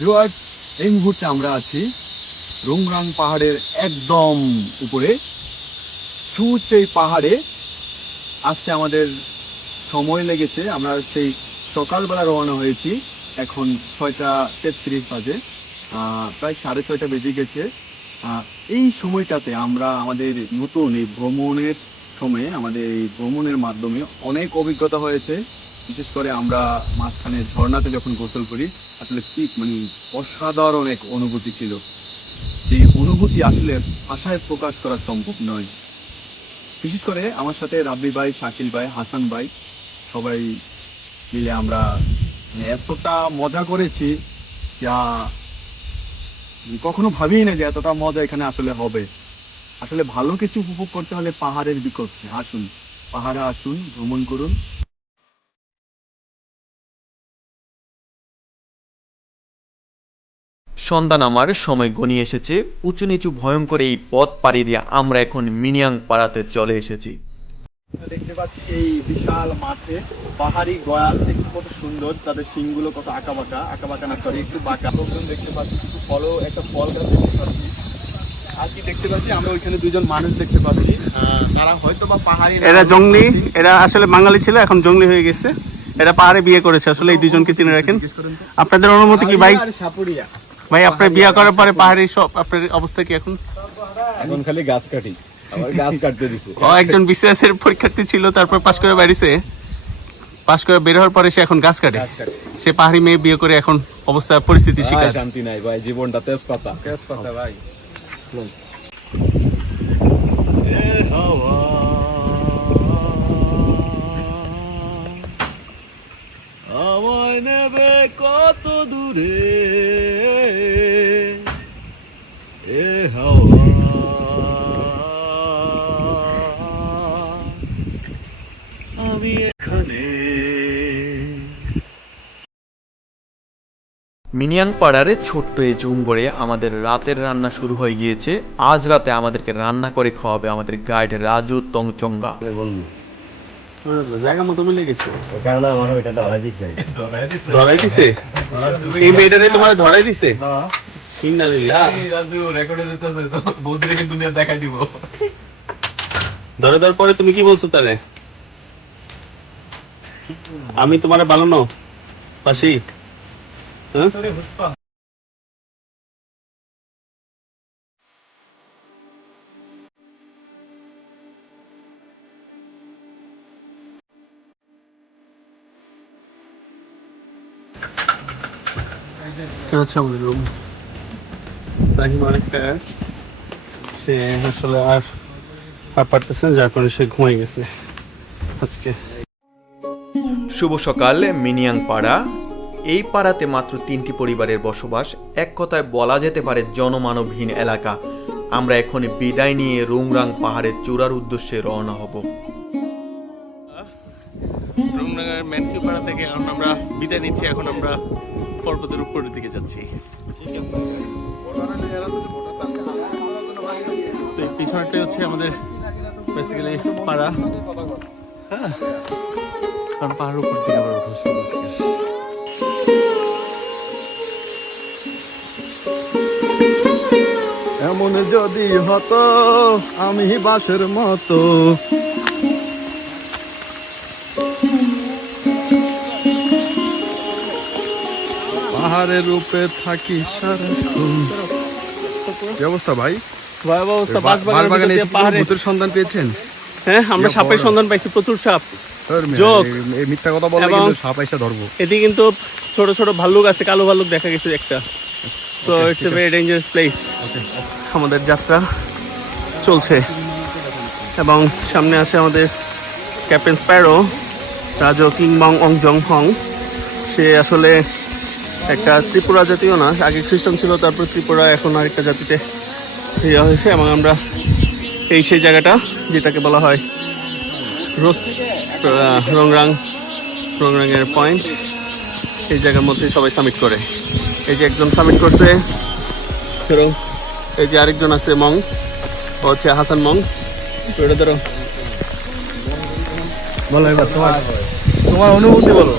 Viewers, এই মুহূর্তে আমরা আছি রুংরাং পাহাড়ের একদম উপরে। সুউচ্চ এই পাহাড়ে আসতে আমাদের সময় লেগেছে। আমরা সেই সকালবেলা রওনা হয়েছি। এখন ছয়টা তেত্রিশ বাজে প্রায় সাড়ে ছয়টা বেজে গেছে। এই সময়টাতে আমরা আমাদের নতুন এই ভ্রমণের সময়ে, আমাদের এই ভ্রমণের মাধ্যমে অনেক অভিজ্ঞতা হয়েছে। বিশেষ করে আমরা মাঝখানে ঝর্ণাতে যখন গোসল করি, আসলে কি মানে অসাধারণ এক অনুভূতি ছিল। সেই অনুভূতি আসলে ভাষায় প্রকাশ করা সম্ভব নয়। বিশেষ করে আমার সাথে রাব্বি ভাই, শাকিল ভাই, হাসান ভাই সবাই মিলে আমরা এতটা মজা করেছি যা কখনো ভাবিই না যে এতটা মজা এখানে আসলে হবে। আসলে ভালো কিছু উপভোগ করতে হলে পাহাড়ের বিকল্পে। আসুন, পাহাড়ে আসুন, ভ্রমণ করুন। সন্ধ্যা নামার সময় গনিয়ে এসেছে। উঁচু নিচু ভয়ঙ্কর এই পথ পাড়ি দিয়ে আমরা এখন মিনিয়াং পাড়াতে চলে এসেছি। দেখতে পাচ্ছি এই বিশাল মাঠে পাহাড়ি গয়াল দেখতে কত সুন্দর তাদের শিংগুলো কত আঁকা বাঁকা আঁকা বাঁকা না সরি একটু বাঁকা। লোকজন দেখতে পাচ্ছি কিছু ফলও একটা ফল গাছ দেখতে পাচ্ছি। আর কি দেখতে পাচ্ছি? আমরা ওইখানে দুজন মানুষ দেখতে পাচ্ছি। আহ, তারা হয়তো বা পাহাড়ি এরা জঙ্গলি এরা আসলে বাঙালি ছিল এখন জঙ্গলি হয়ে গেছে। এরা পাহাড়ে বিয়ে করেছে আসলে এই দুজনকে চিনে রাখেন। আপনাদের অনুমতি কি ভাই? সাপুরিয়া। ভাই আপনার বিয়ে করার পরে পাহাড়ি সব আপনার অবস্থা কি এখন? এখন খালি গাছ কাটি আবার গাছ কাটতে দিছে। ও একজন বিসিএস এর পরীক্ষার্থী ছিল তারপর পাশ করে বাইরেছে পাশ করে বের হওয়ার পরে সে এখন গাছ কাটে। সে পাহাড়ি মেয়ে বিয়ে করে এখন অবস্থা পরিস্থিতি শিকার। শান্তি নাই ভাই জীবনটা তেজপাতা। তেজপাতা ভাই। আমায় নেবে কত দূরে? এ হাওয়া আমি এখানে মিনিয়াং পাড়ার ছোট্ট এই জুম্বরে আমাদের রাতের রান্না শুরু হয়ে গিয়েছে। আজ রাতে আমাদেরকে রান্না করে খাওয়াবে আমাদের গাইড রাজু তংচঙ্গা। জায়গা মতো মিলে গেছে। ধরাই দিছে। এই মেয়েটারে তোমার ধরাই দিছে? কিন্না লিল্লাহ। ধরে ধর পরে তুমি কি বলছো তারে? আমি তোমার বানানো? পাশি হ্যাঁ? রুম অনেকটা সে আসলে আর পারতেছে না, যার কারণে সে ঘুমাই গেছে আজকে। শুভ সকাল মিনিয়াং পাড়া এই পাড়াতে মাত্র তিনটি পরিবারের বসবাস। এক কথায় বলা যেতে পারে জনমানবহীন এলাকা। আমরা এখন বিদায় নিয়ে রুংরাং পাহাড়ের চূড়ার উদ্দেশ্যে রওনা হব। রুমনগর ম্যানকিউপাড়া থেকে এখন আমরা বিদায় নিচ্ছি। এখন আমরা পর্বতের উপরের দিকে যাচ্ছি। তো এই পিছনটাই হচ্ছে আমাদের বেসিক্যালি পাড়া। হ্যাঁ। কারণ পাহাড়ের উপর থেকে আবার ওঠা শুরু হচ্ছে। এমন যদি হতো, আমি বাসের মতো পাহাড়ের রূপে থাকি সারাক্ষণ কি অবস্থা ভাই? ভয়াবহ অবস্থা বাগানে এসে পাহাড়ে ভূতের সন্ধান পেয়েছেন? হ্যাঁ আমরা সাপের সন্ধান পাইছি প্রচুর সাপ। এই- মিথ্যা কথা বললে কিন্তু সাপ এসে ধরবো। এদিকে কিন্তু ছোট ছোট ভাল্লুক আছে কালো ভাল্লুক দেখা গেছে একটা। So it's a very dangerous place আমাদের যাত্রা চলছে। এবং সামনে আছে আমাদের ক্যাপ্টেন স্প্যারো রাজো কিংবং অং জং হং। সে আসলে একটা ত্রিপুরা জাতীয় না, আগে খ্রিস্টান ছিল, তারপর ত্রিপুরা, এখন আরেকটা জাতিতে ইয়ে হয়েছে এবং আমরা এই সেই জায়গাটা, যেটাকে বলা হয় রোস রংরাং রংরাঙের পয়েন্ট। এই জায়গার মধ্যে সবাই সামিট করে। এই যে একজন সামিট করছে এবং এই যে আরেকজন আছে মং, ও হচ্ছে হাসান মং। ধরো। বলো এবার, তোমার তোমার অনুভূতি বলো।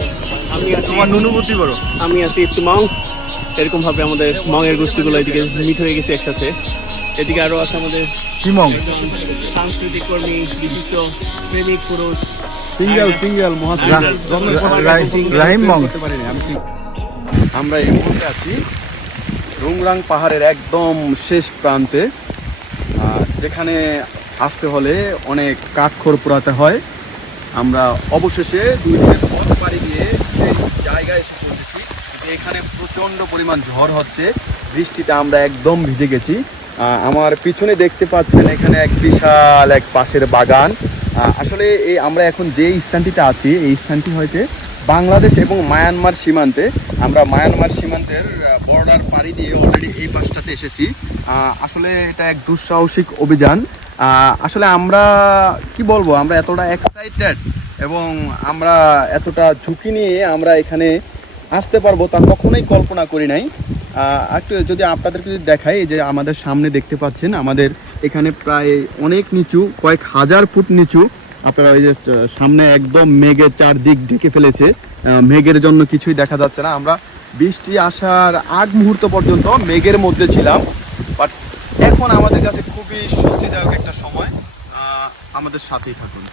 আমি আছি তোমার অনুভূতি বলো আমি আছি ইফতি মং এরকম ভাবে আমাদের মঙের গোষ্ঠীগুলো এদিকে মিট হয়ে গেছে একসাথে। এদিকে আরও আছে আমাদের কিমং একজন সাংস্কৃতিক কর্মী বিশিষ্ট প্রেমিক পুরুষ। সিঙ্গেল সিঙ্গেল রাহিম মং আমরা এই মুহূর্তে আছি রুংরাং পাহাড়ের একদম শেষ প্রান্তে যেখানে আসতে হলে অনেক কাঠখড় পোড়াতে হয়। আমরা অবশেষে দুই দিনের পথ পাড়ি দিয়ে সেই জায়গায় এসে পৌঁছেছি এখানে প্রচণ্ড পরিমাণ ঝড় হচ্ছে, বৃষ্টিতে আমরা একদম ভিজে গেছি। আমার পিছনে দেখতে পাচ্ছেন এখানে এক বিশাল এক পাশের বাগান। আসলে এই আমরা এখন যে স্থানটিতে আছি, এই স্থানটি হয়েছে বাংলাদেশ এবং মায়ানমার সীমান্তে। আমরা মায়ানমার সীমান্তের বর্ডার পাড়ি দিয়ে অলরেডি এই পাশটাতে এসেছি। আসলে এটা এক দুঃসাহসিক অভিযান। আসলে আমরা, কি বলব, আমরা এতটা এক্সাইটেড এবং আমরা এতটা ঝুঁকি নিয়ে আমরা এখানে আসতে পারব তা কখনোই কল্পনা করি নাই। একটু যদি আপনাদেরকে যদি দেখাই যে আমাদের সামনে দেখতে পাচ্ছেন, আমাদের এখানে প্রায় অনেক নিচু, কয়েক হাজার ফুট নিচু, আপনারা ওই যে সামনে একদম মেঘের চারদিক ঢেকে ফেলেছে। মেঘের জন্য কিছুই দেখা যাচ্ছে না। আমরা বৃষ্টি আসার আগ মুহূর্ত পর্যন্ত মেঘের মধ্যে ছিলাম। বাট এখন আমাদের কাছে খুবই স্বস্তিদায়ক একটা সময়। আমাদের সাথেই থাকুন।